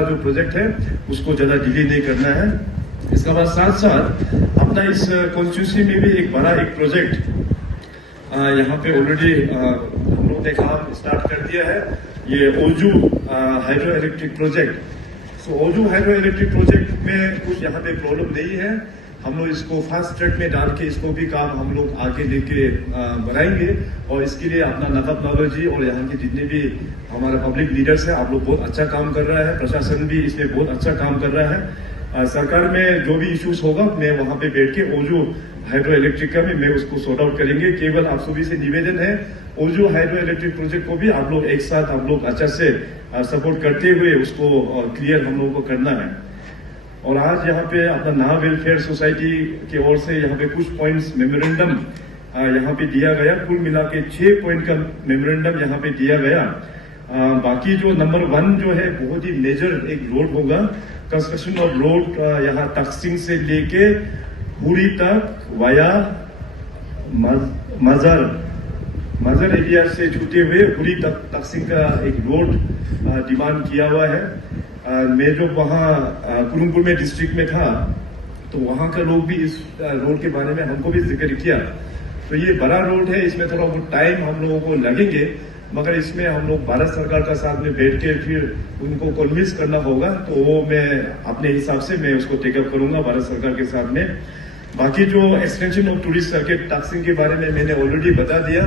जो प्रोजेक्ट है उसको ज्यादा डिले नहीं करना है। इसके बाद साथ साथ अपना इस कॉन्स्टिट्यूंसी में भी एक बड़ा एक प्रोजेक्ट यहाँ पे ऑलरेडी हम लोग ने काम स्टार्ट कर दिया है, ये ओजू हाइड्रो इलेक्ट्रिक प्रोजेक्ट। सो ओजू हाइड्रो इलेक्ट्रिक प्रोजेक्ट में कुछ यहाँ पे प्रॉब्लम नहीं है, हम लोग इसको फास्ट ट्रैक में डाल के इसको भी काम हम लोग आगे लेके बढ़ाएंगे। और इसके लिए अपना नकब बाबर जी और यहाँ के जितने भी हमारा पब्लिक लीडर्स है, आप लोग बहुत अच्छा काम कर रहा है, प्रशासन भी इसमें बहुत अच्छा काम कर रहा है। सरकार में जो भी इश्यूज होगा मैं वहां पे बैठ के ओजू हाइड्रो इलेक्ट्रिक का भी मैं उसको सॉर्ट आउट करेंगे। केवल आप सभी से निवेदन है, ओजू हाइड्रो इलेक्ट्रिक प्रोजेक्ट को भी आप लोग एक साथ हम लोग अच्छा से सपोर्ट करते हुए उसको क्लियर हम लोगों को करना है। और आज यहाँ पे अपना नाह वेलफेयर सोसाइटी की ओर से यहाँ पे कुछ पॉइंट्स मेमोरेंडम यहाँ पे दिया गया, कुल मिला के 6 पॉइंट का मेमोरेंडम यहाँ पे दिया गया। बाकी जो नंबर 1 जो है बहुत ही मेजर एक रोड होगा, कंस्ट्रक्शन ऑफ रोड यहाँ तकसिंग से लेके हुरी तक वाया मजर एरिया से छूटे हुए हुरी तक तकसिंग का एक रोड डिमांड किया हुआ है। मैं जो वहाँ कुरुमपुर में डिस्ट्रिक्ट में था तो वहाँ का लोग भी इस रोड के बारे में हमको भी जिक्र किया। तो ये बड़ा रोड है, इसमें थोड़ा बहुत टाइम हम लोगों को लगेंगे, मगर इसमें हम लोग भारत सरकार का साथ में बैठ के फिर उनको कन्विंस करना होगा, तो वो मैं अपने हिसाब से मैं उसको टेकअप करूंगा भारत सरकार के साथ में। बाकी जो extension of tourist circuit taxing के बारे में मैंने ऑलरेडी बता दिया,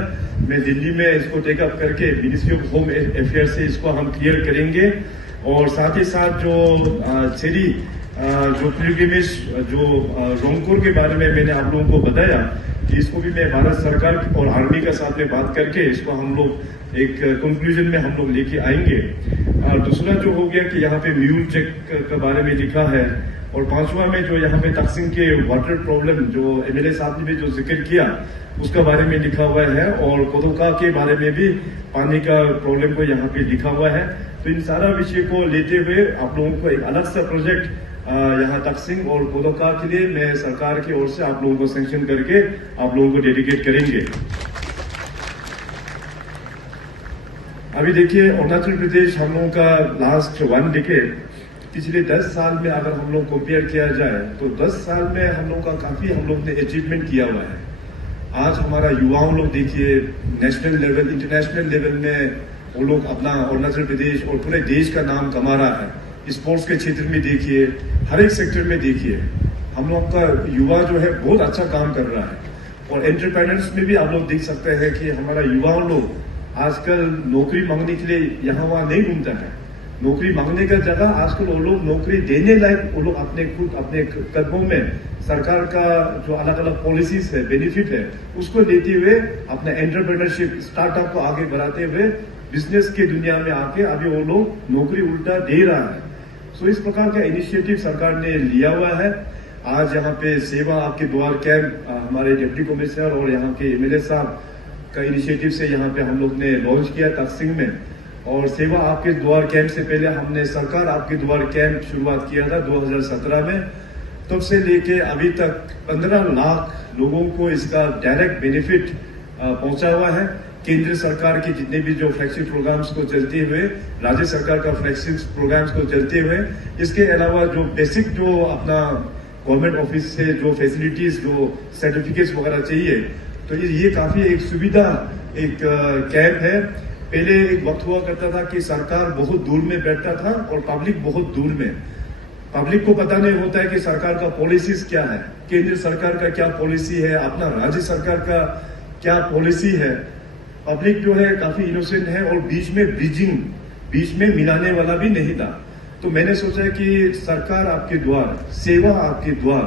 मैं दिल्ली में इसको टेकअप करके मिनिस्ट्री ऑफ होम अफेयर से इसको हम क्लियर करेंगे। और साथ ही साथ जो छेरी जो पिलग्रिमेज जो रोंगकोर के बारे में मैंने आप लोगों को बताया कि इसको भी मैं भारत सरकार और आर्मी का साथ में बात करके इसको हम लोग एक कंक्लूजन में हम लोग लेके आएंगे। और दूसरा जो हो गया कि यहाँ पे म्यूल चेक के बारे में लिखा है। और 5वां में जो यहाँ पे तकसिंग के वाटर प्रॉब्लम जो एमएलए साहब ने भी जो जिक्र किया उसका बारे में लिखा हुआ है। और कोदोका के बारे में भी पानी का प्रॉब्लम को यहाँ पे लिखा हुआ है। तो इन सारा विषय को लेते हुए आप लोगों को एक अलग सा प्रोजेक्ट यहाँ तकसिंग और कोदोका के लिए मैं सरकार की ओर से आप लोगों को सैंक्शन करके आप लोगों को डेडिकेट करेंगे। अभी देखिए अरुणाचल प्रदेश हम लोगों का लास्ट 1 डिकेड पिछले 10 साल में अगर हम लोग कंपेयर किया जाए तो 10 साल में हम लोग का काफी हम लोग ने अचीवमेंट किया हुआ है। आज हमारा युवाओं लोग देखिए नेशनल लेवल इंटरनेशनल लेवल में वो लोग अपना अरुणाचल प्रदेश और पूरे देश का नाम कमा रहा है। स्पोर्ट्स के क्षेत्र में देखिए, हर एक सेक्टर में देखिए हम लोग का युवा जो है बहुत अच्छा काम कर रहा है। और एंटरप्रेन्योर्स में भी आप लोग देख सकते हैं कि हमारा युवाओं लोग आजकल नौकरी मांगने के लिए यहाँ वहाँ नहीं घूमता है। नौकरी मांगने का जगह आजकल वो लोग नौकरी देने लायक वो लोग अपने खुद अपने कदमों में सरकार का जो अलग अलग पॉलिसीज है बेनिफिट है उसको लेते हुए अपना एंटरप्रेन्योरशिप स्टार्टअप को आगे बढ़ाते हुए बिजनेस की दुनिया में आके अभी वो लोग नौकरी उल्टा दे रहा है। सो इस प्रकार का इनिशिएटिव सरकार ने लिया हुआ है। आज यहाँ पे सेवा आपके द्वार कैंप हमारे डिप्टी कमिश्नर और यहाँ के एमएलए साहब का इनिशिएटिव से यहाँ पे हम लोग ने लॉन्च किया तकसिंग में। और सेवा आपके द्वार कैंप से पहले हमने सरकार आपके द्वार कैंप शुरुआत किया था 2017 में। तब से लेके अभी तक 15 लाख लोगों को इसका डायरेक्ट बेनिफिट पहुंचा हुआ है। केंद्र सरकार के जितने भी जो फ्लैगशिप प्रोग्राम्स को चलते हुए, राज्य सरकार का फ्लैगशिप प्रोग्राम्स को चलते हुए, इसके अलावा जो बेसिक जो अपना गवर्नमेंट ऑफिस से जो फैसिलिटीज जो सर्टिफिकेट्स वगैरह चाहिए, तो ये काफी एक सुविधा एक कैंप है। पहले एक वक्त हुआ करता था कि सरकार बहुत दूर में बैठता था और पब्लिक बहुत दूर में। पब्लिक को पता नहीं होता है कि सरकार का पॉलिसीज क्या है, केंद्र सरकार का क्या पॉलिसी है, अपना राज्य सरकार का क्या पॉलिसी है। पब्लिक जो है काफी इनोसेंट है और बीच में मिलाने वाला भी नहीं था। तो मैंने सोचा कि सरकार आपके द्वार, सेवा आपके द्वार,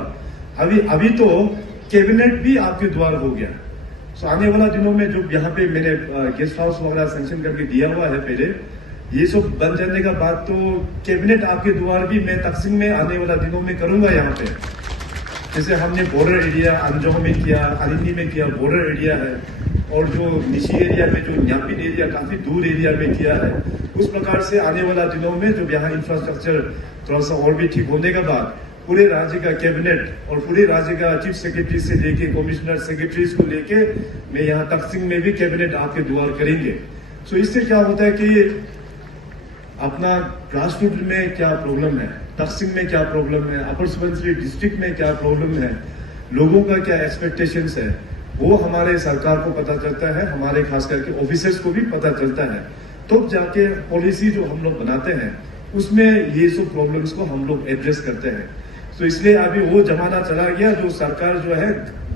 अभी तो कैबिनेट भी आपके द्वार हो गया। सो आने वाला दिनों में जो यहाँ पे मैंने गेस्ट हाउस वगैरह सैंक्शन करके दिया हुआ है पहले, ये सब बन जाने का बाद तो कैबिनेट आपके द्वार भी मैं तकसिंग में आने वाला दिनों में करूंगा। यहाँ पे जैसे हमने बॉर्डर एरिया अंजोह में किया, अरिंदी में किया, बॉर्डर एरिया है। और जो निशी एरिया में जो न्यापिन एरिया काफी दूर एरिया में किया है, उस प्रकार से आने वाला दिनों में जब यहाँ इंफ्रास्ट्रक्चर थोड़ा सा और भी ठीक होने के बाद पूरे राज्य का कैबिनेट और पूरे राज्य का चीफ सेक्रेटरी से लेके कमिश्नर सेक्रेटरीज को लेके मैं यहाँ तकसिंग में भी कैबिनेट आपके द्वार करेंगे। सो इससे क्या होता है कि अपना ग्रास रूट में क्या प्रॉब्लम है, तकसिंग में क्या प्रॉब्लम है, अपर सुबनसिरी डिस्ट्रिक्ट में क्या प्रॉब्लम है, लोगों का क्या एक्सपेक्टेशंस है, वो हमारे सरकार को पता चलता है, हमारे खास करके ऑफिसर्स को भी पता चलता है। तो जाके पॉलिसी जो हम लोग बनाते हैं उसमें ये सब प्रॉब्लम्स को हम लोग एड्रेस करते हैं। तो इसलिए अभी वो जमाना चला गया जो सरकार जो है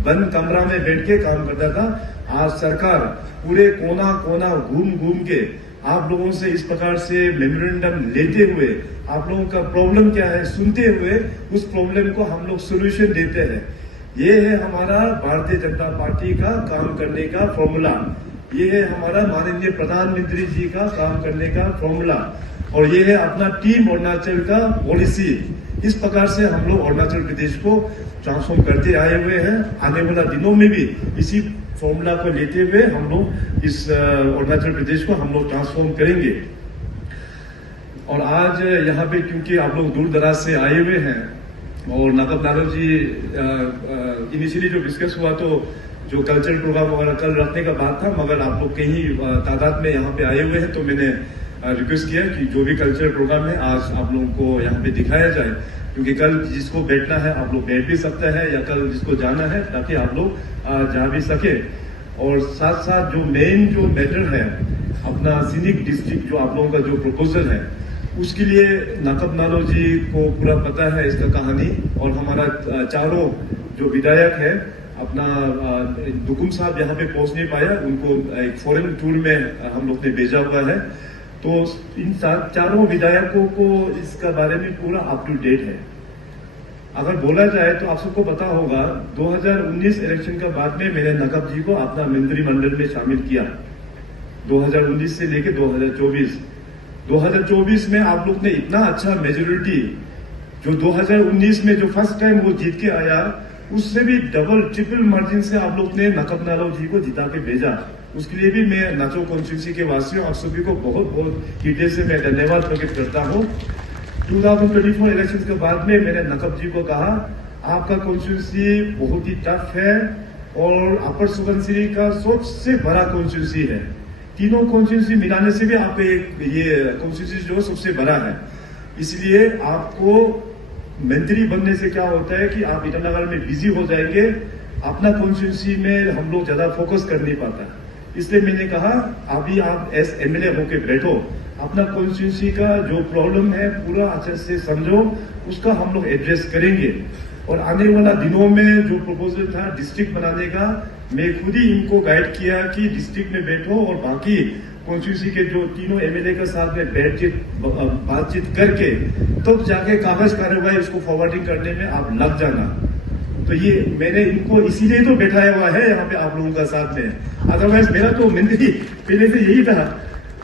बंद कमरा में बैठ के काम करता था। आज सरकार पूरे कोना कोना घूम घूम के आप लोगों से इस प्रकार से मेमोरेंडम लेते हुए आप लोगों का प्रॉब्लम क्या है सुनते हुए उस प्रॉब्लम को हम लोग सोल्यूशन देते हैं। ये है हमारा भारतीय जनता पार्टी का काम करने का फॉर्मूला, ये है हमारा माननीय प्रधानमंत्री जी का काम करने का फॉर्मूला, और ये है अपना टीम अरुणाचल का पॉलिसी। इस प्रकार से हम लोग अरुणाचल प्रदेश को ट्रांसफॉर्म करते आए हुए हैं। आने वाला दिनों में भी इसी फॉर्मूला को लेते हुए हम लोग इस अरुणाचल प्रदेश को हम लोग ट्रांसफॉर्म करेंगे। और आज यहाँ पे क्योंकि आप लोग दूर दराज से आए हुए हैं और नकब नालो जी इनिशियली जो डिस्कस हुआ तो जो कल्चरल प्रोग्राम वगैरह कल रखने का बात था, मगर आप लोग कहीं तादाद में यहाँ पे आए हुए हैं तो मैंने रिक्वेस्ट किया कि जो भी कल्चरल प्रोग्राम है आज आप लोगों को यहाँ पे दिखाया जाए, क्योंकि कल जिसको बैठना है आप लोग बैठ भी सकते हैं या कल जिसको जाना है ताकि आप लोग जा भी सके। और साथ साथ जो मेन जो मैटर है अपना सीनिक डिस्ट्रिक्ट जो आप लोगों का जो प्रपोजल है उसके लिए नकब नालो जी को पूरा पता है इसका कहानी, और हमारा चारों जो विधायक है अपना दुकुम साहब यहाँ पे पहुंच नहीं पाया, उनको एक फॉरेन टूर में हम लोग ने भेजा हुआ है। तो इन चारों विधायकों को इसका बारे में पूरा अप टू डेट है। अगर बोला जाए तो आप सबको पता होगा 2019 इलेक्शन के बाद में मैंने नकब जी को अपना मंत्रिमंडल में शामिल किया 2019 से लेकर 2024 में आप लोग ने इतना अच्छा मेजोरिटी जो 2019 में जो फर्स्ट टाइम वो जीत के आया उससे भी डबल ट्रिपल मार्जिन से आप लोग ने नकब नालो जी को जिता के भेजा। उसके लिए भी मैं नाचो कॉन्स्टिट्यूंसी के वासियों आप सभी को बहुत बहुत हृदय से मैं धन्यवाद प्रकट करता हूँ। 2024 इलेक्शन के बाद में मैंने नकब जी को कहा आपका कॉन्स्टिट्यूंसी बहुत ही टफ है और अपर सुबनसिरी का सबसे बड़ा कॉन्स्टिट्यूंसी है, तीनों कॉन्स्टिट्यूंसी मिलाने से भी आप ये कॉन्स्टिट्यूंसी जो सबसे बड़ा है, इसलिए आपको मंत्री बनने से क्या होता है कि आप ईटानगर में बिजी हो जाएंगे, अपना कॉन्स्टिट्यूंसी में हम लोग ज्यादा फोकस कर नहीं पाता। इसलिए मैंने कहा अभी आप एस एमएलए होके बैठो, अपना कॉन्स्टिट्यूंसी का जो प्रॉब्लम है पूरा अच्छे से समझो, उसका हम लोग एड्रेस करेंगे। और आने वाला दिनों में जो प्रपोजल था डिस्ट्रिक्ट बनाने का, मैं खुद ही इनको गाइड किया कि डिस्ट्रिक्ट में बैठो और बाकी कॉन्स्टिट्यूंसी के जो तीनों एमएलए के साथ में बैठ के बातचीत करके तब जाके कागज कार्रवाई उसको फॉरवर्डिंग करने में आप लग जाना। तो ये मैंने इनको इसीलिए तो बैठाया हुआ है यहाँ पे आप लोगों का साथ में, अदरवाइज मेरा तो मंत्री पहले से यही था।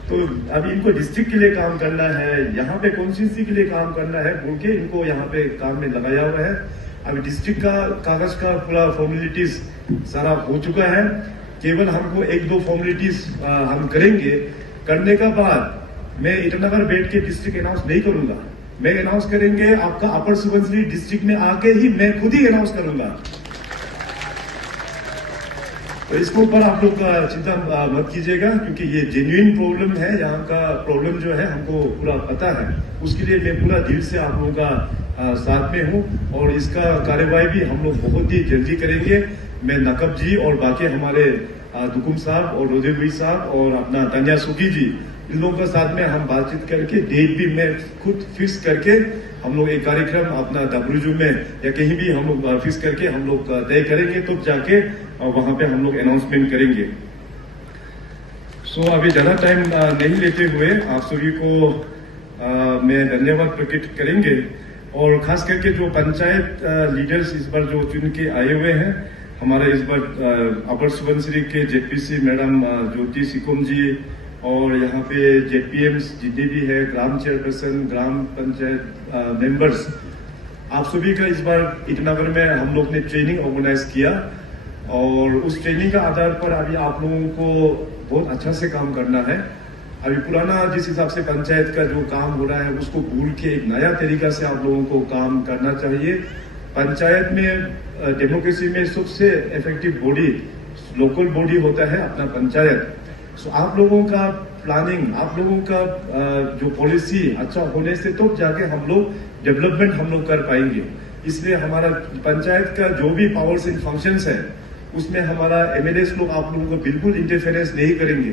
तो अभी इनको डिस्ट्रिक्ट के लिए काम करना है, यहाँ पे कॉन्स्टिट्यूंसी के लिए काम करना है बोल के इनको यहाँ पे काम में लगाया हुआ है। अभी डिस्ट्रिक्ट का कागज का पूरा फॉर्मेलिटीज सारा हो चुका है, केवल हमको एक दो फॉर्मेलिटीज हम करेंगे। करने का बाद मैं ईटानगर बैठ के डिस्ट्रिक्ट अनाउंस नहीं करूंगा, मैं अनाउंस करेंगे आपका अपर सुबनसिरी डिस्ट्रिक्ट में आके ही मैं खुद ही अनाउंस करूंगा। तो इसके ऊपर आप लोग चिंता मत कीजिएगा, क्योंकि ये जेन्युइन प्रॉब्लम है, यहाँ का प्रॉब्लम जो है हमको पूरा पता है, उसके लिए मैं पूरा दिल से आप लोगों का साथ में हूँ और इसका कार्यवाही भी हम लोग बहुत ही जल्दी करेंगे। मैं नकब जी और बाकी हमारे दुकुम साहब और रोदेवी साहब और अपना तन्या सुकी जी, इन लोगों के साथ में हम बातचीत करके डेट भी मैं खुद फिक्स करके हम लोग एक कार्यक्रम अपना डब्ल्यूजू में या कहीं भी हम लोग फिक्स करके हम लोग तय करेंगे, तो जाके वहां पे हम लोग अनाउंसमेंट करेंगे। सो अभी ज्यादा टाइम नहीं लेते हुए आप सभी को मैं धन्यवाद प्रकट करेंगे, और खास करके जो पंचायत लीडर्स इस बार जो चुन के आए हुए हैं, हमारे इस बार अपर सुबनसिरी के जेपीसी मैडम ज्योति सिकोम जी और यहाँ पे जेपीएम्स जितने भी है, ग्राम चेयरपर्सन, ग्राम पंचायत मेंबर्स, आप सभी का इस बार ईटानगर में हम लोग ने ट्रेनिंग ऑर्गेनाइज किया। और उस ट्रेनिंग का आधार पर अभी आप लोगों को बहुत अच्छा से काम करना है। अभी पुराना जिस हिसाब से पंचायत का जो काम हो रहा है उसको भूल के एक नया तरीका से आप लोगों को काम करना चाहिए। पंचायत में डेमोक्रेसी में सबसे इफेक्टिव बॉडी लोकल बॉडी होता है अपना पंचायत। सो आप लोगों का प्लानिंग, आप लोगों का जो पॉलिसी अच्छा होने से तो जाके हम लोग डेवलपमेंट हम लोग कर पाएंगे। इसलिए हमारा पंचायत का जो भी पावर्स एंड फंक्शंस है उसमें हमारा एमएलए लोग आप लोगों को बिल्कुल इंटरफेरेंस नहीं करेंगे।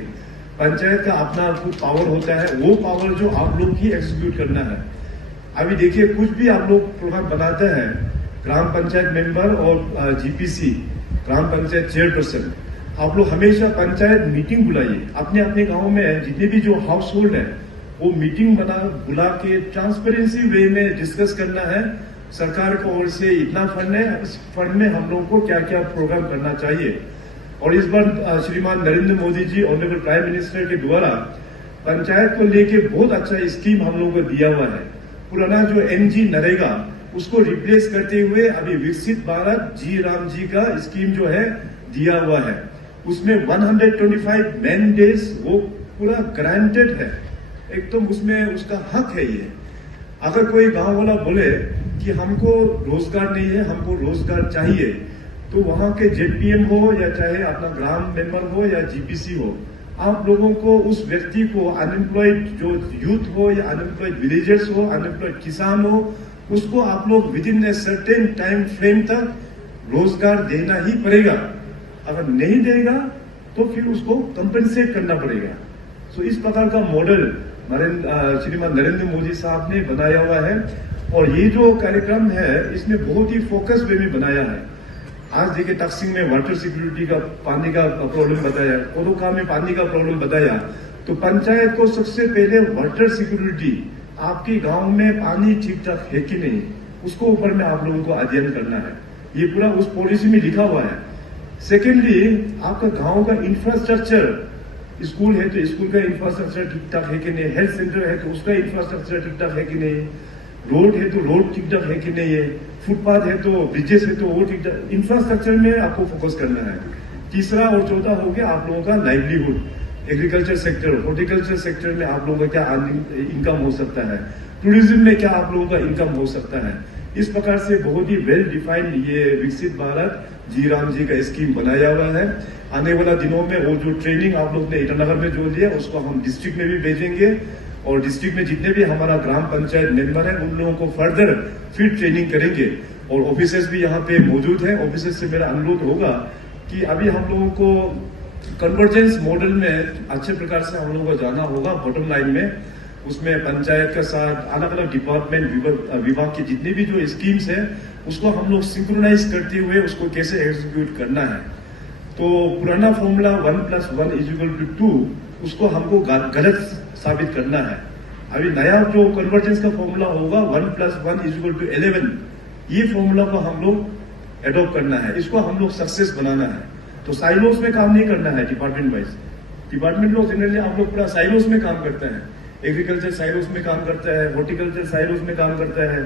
पंचायत का अपना कुछ पावर होता है, वो पावर जो आप लोग ही एग्जीक्यूट करना है। अभी देखिए कुछ भी आप लोग प्रोग्राम बनाते हैं, ग्राम पंचायत मेंबर और जीपीसी ग्राम पंचायत चेयरपर्सन, आप लोग हमेशा पंचायत मीटिंग बुलाइए। अपने अपने गांव में जितने भी जो हाउस होल्ड है वो मीटिंग बुला के ट्रांसपेरेंसी वे में डिस्कस करना है। सरकार की ओर से इतना फंड है, इस फंड में हम लोगों को क्या क्या प्रोग्राम करना चाहिए। और इस बार श्रीमान Narendra Modi ji honourable prime minister के द्वारा पंचायत को लेके बहुत अच्छा स्कीम हम लोगों को दिया हुआ है। पुराना जो एनजी नरेगा उसको रिप्लेस करते हुए अभी विकसित भारत जी राम जी का स्कीम जो है दिया हुआ है। उसमें 125 मैन डेज वो पूरा ग्रांटेड है, एकदम उसमें उसका हक है। ये अगर कोई गांव वाला बोले कि हमको रोजगार नहीं है, हमको रोजगार चाहिए, तो वहां के जेडपीएम हो या चाहे अपना ग्राम मेंबर हो या जीपीसी हो, आप लोगों को उस व्यक्ति को अनएम्प्लॉयड जो यूथ हो या अनएम्प्लॉयड विलेजर्स हो, अनएम्प्लॉयड किसान हो, उसको आप लोग with in a certain time frame तक रोजगार देना ही पड़ेगा। अगर नहीं देगा तो फिर उसको कंपेंसेट करना पड़ेगा। सो इस प्रकार का मॉडल श्रीमान नरेंद्र मोदी साहब ने बनाया हुआ है। और ये जो कार्यक्रम है इसमें बहुत ही फोकस वे में बनाया है। आज देखिए तकसिंग में वाटर सिक्योरिटी का पानी का प्रॉब्लम बताया, कोरोका में पानी का प्रॉब्लम बताया, तो पंचायत को सबसे पहले वाटर सिक्योरिटी, आपके गांव में पानी ठीक ठाक है कि नहीं, उसको ऊपर में आप लोगों को अध्ययन करना है। ये पूरा उस पॉलिसी में लिखा हुआ है। सेकेंडली, आपका गांव का इंफ्रास्ट्रक्चर, स्कूल है तो स्कूल का इंफ्रास्ट्रक्चर ठीक ठाक है कि नहीं, हेल्थ सेंटर है तो उसका इंफ्रास्ट्रक्चर ठीक ठाक है कि नहीं, रोड है तो रोड ठीक ठाक है कि नहीं है, फुटपाथ है तो ब्रिजेस है तो वो ठीक ठाक, इंफ्रास्ट्रक्चर में आपको फोकस करना है। तीसरा और चौथा हो गया आप लोगों का livelihood, agriculture sector, horticulture sector में आप लोगों का क्या इनकम हो सकता है, टूरिज्म में क्या आप लोगों का इनकम हो सकता है। इस प्रकार से बहुत ही वेल डिफाइंड ये विकसित भारत जी राम जी का स्कीम बनाया हुआ है। आने वाला दिनों में वो जो ट्रेनिंग आप लोग ने ईटानगर में जो दिया उसको हम डिस्ट्रिक्ट में भी भेजेंगे, और डिस्ट्रिक्ट में जितने भी हमारा ग्राम पंचायत मेंबर है उन लोगों को फर्दर फिर ट्रेनिंग करेंगे। और ऑफिसर्स भी यहाँ पे मौजूद है। ऑफिसर्स से मेरा अनुरोध होगा कि अभी हम लोगों को कन्वर्जेंस मॉडल में अच्छे प्रकार से हम लोगों को जाना होगा। बॉटम लाइन में उसमें पंचायत के साथ अलग अलग डिपार्टमेंट विभाग की जितनी भी जो स्कीम्स है उसको हम लोग सिंक्रोनाइज करते हुए उसको कैसे एग्जीक्यूट करना है। तो पुराना फॉर्मूला 1+1=2 उसको हमको गलत साबित करना है। अभी नया जो कन्वर्जेंस का फॉर्मूला होगा 1+1=11, ये फॉर्मूला को हम लोग एडॉप्ट करना है, इसको हम लोग सक्सेस बनाना है। तो साइलोस में काम नहीं करना है डिपार्टमेंट वाइज। डिपार्टमेंट लोग जनरली आप लोग पूरा साइलोस में काम करते हैं, एग्रीकल्चर साइलोस में काम करता है, हॉर्टिकल्चर साइलोस में काम करता है।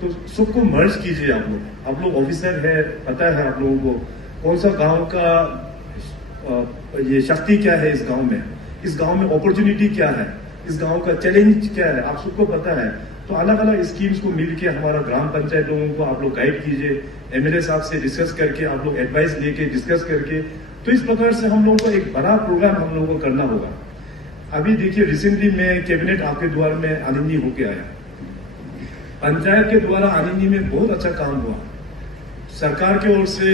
तो सबको मर्ज कीजिए आप लोग ऑफिसर है, पता है आप लोगों को कौन सा गांव का ये शक्ति क्या है, इस गांव में अपॉर्चुनिटी क्या है, इस गांव का चैलेंज क्या है, आप सबको पता है। तो अलग अलग स्कीम्स को मिलके हमारा ग्राम पंचायत लोगों को आप लोग गाइड कीजिए, एमएलए साहब से डिस्कस करके आप लोग एडवाइस लेके डिस्कस करके, तो इस प्रकार से हम लोगों को एक बड़ा प्रोग्राम हम लोगों को करना होगा। अभी देखिए रिसेंटली में कैबिनेट आपके द्वार में आनिंदी होके आया, पंचायत के द्वारा आनिंदी में बहुत अच्छा काम हुआ। सरकार की ओर से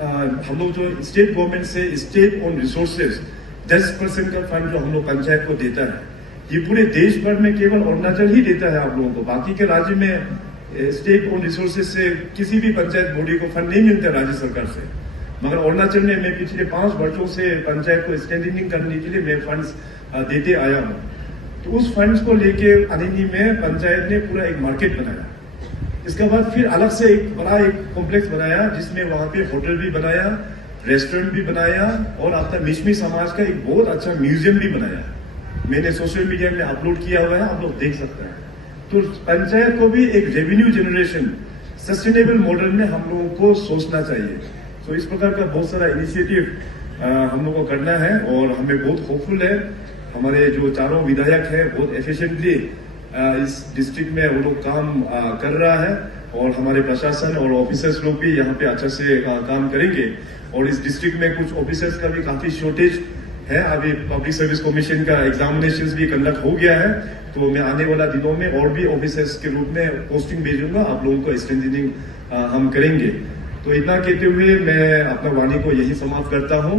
हम लोग जो स्टेट गवर्नमेंट से स्टेट ओन रिसोर्सेज 10% का फंड जो हम लोग पंचायत को देता है, ये पूरे देश भर में केवल अरुणाचल ही देता है आप लोगों को। बाकी के राज्य में स्टेट ओन रिसोर्सेज से किसी भी पंचायत बॉडी को फंड नहीं मिलता राज्य सरकार से। मगर अरुणाचल में मैं पिछले 5 वर्षों से पंचायत को स्ट्रेंथनिंग करने के लिए मैं फंड्स देते आया हूँ। तो उस फंड्स को लेके अनिनी में पंचायत ने पूरा एक मार्केट बनाया। इसके बाद फिर अलग से एक बड़ा एक कॉम्प्लेक्स बनाया जिसमें वहां पे होटल भी बनाया, रेस्टोरेंट भी बनाया और आपका मिशमी समाज का एक बहुत अच्छा म्यूजियम भी बनाया। मैंने सोशल मीडिया में अपलोड किया हुआ है, आप लोग देख सकते हैं। तो पंचायत को भी एक रेवेन्यू जनरेशन सस्टेनेबल मॉडल में हम लोगों को सोचना चाहिए। तो इस प्रकार का बहुत सारा इनिशिएटिव हम लोग को करना है और हमें बहुत होपफुल है। हमारे जो चारों विधायक हैं बहुत एफिशिएंटली इस डिस्ट्रिक्ट में वो लोग काम कर रहा है और हमारे प्रशासन और ऑफिसर्स लोग भी यहाँ पे अच्छा से काम करेंगे। और इस डिस्ट्रिक्ट में कुछ ऑफिसर्स का भी काफी शॉर्टेज है। अभी पब्लिक सर्विस कमीशन का एग्जामिनेशन भी कंडक्ट हो गया है, तो मैं आने वाला दिनों में और भी ऑफिसर्स के रूप में पोस्टिंग भेजूंगा। आप लोगों को स्ट्रेंथनिंग हम करेंगे। तो इतना कहते हुए मैं अपना वाणी को यही समाप्त करता हूँ।